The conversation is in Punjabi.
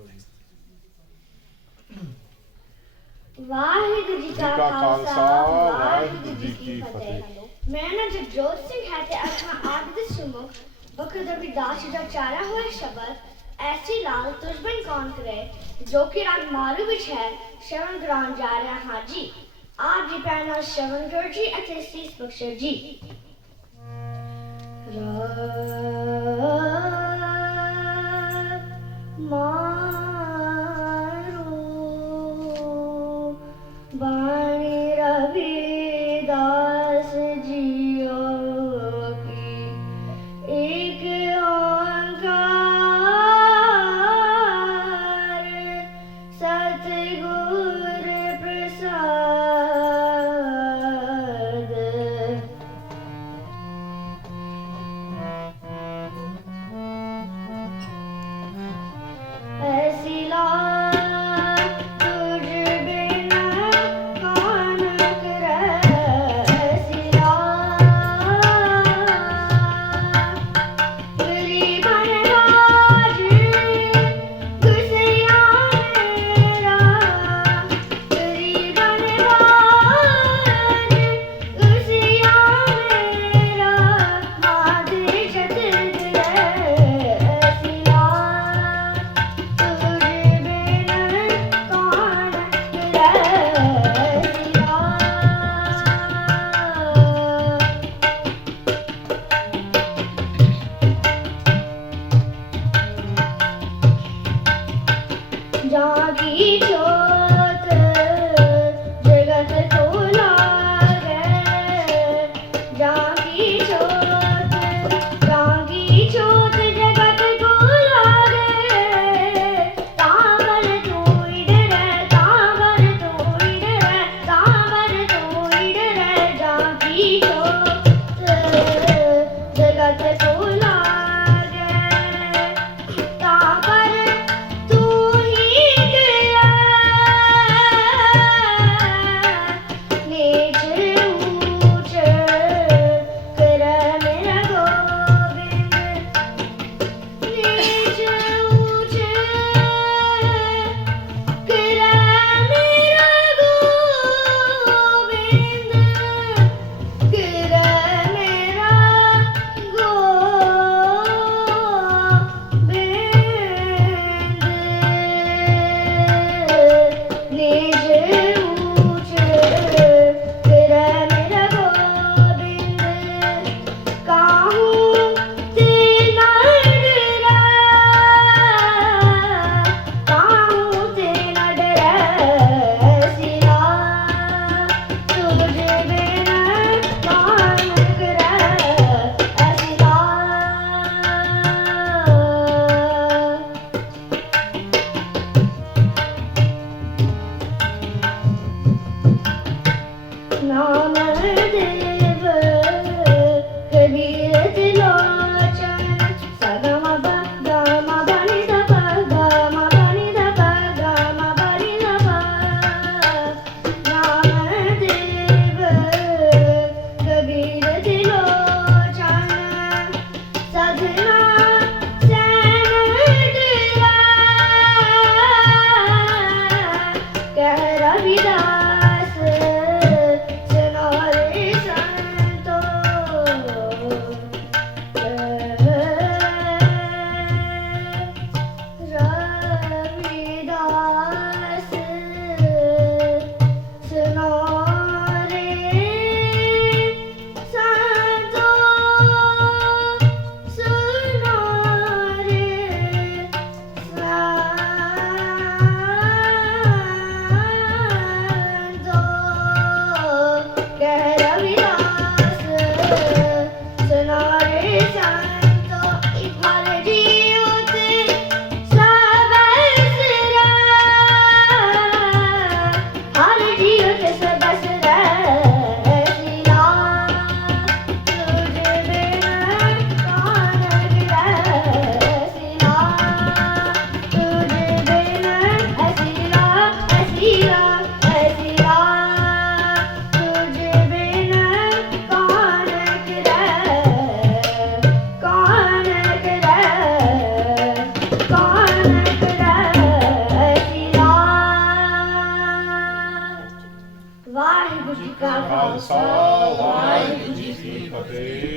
ਕਰੋ ਜੀ ਵਾਹਿਗੁਰੂ ਜੀ ਕਾ ਖਾਲਸਾ ਵਾਹਿਗੁਰੂ ਜੀ ਕੀ ਫਤਿਹ। ਮੇਰਾ ਨਾਮ ਜਗਜੋਤ ਸਿੰਘ ਹੈ ਤੇ ਮੈਂ ਆਪ ਦੇ ਸੁਮੁਖ ਬਖਰ ਰਵਿਦਾਸ ਜੀ ਦਾ ਚਾਰਾ ਹੋਇਆ ਸ਼ਬਦ ਐਸੀ ਲਾਲ ਤੁਰਬਨ ਕੌਣ ਕਰੇ ਜੋ ਕਿ ਰਾਗ ਮਾਰੂ ਵਿੱਚ ਹੈ ਸ਼ਵਨ ਗ੍ਰਾਮ ਜਾ ਰਿਹਾ ਹਾਂ ਜੀ। ਆਪ ਜੀ ਪੈਣਾ ਸ਼ਵਨ ਕਰੋ ਜੀ ਅਤੇ ਸੀਸ ਬਖਸ਼ੋ ਜੀ। ਰਾਗ Maria. জাগি চোখ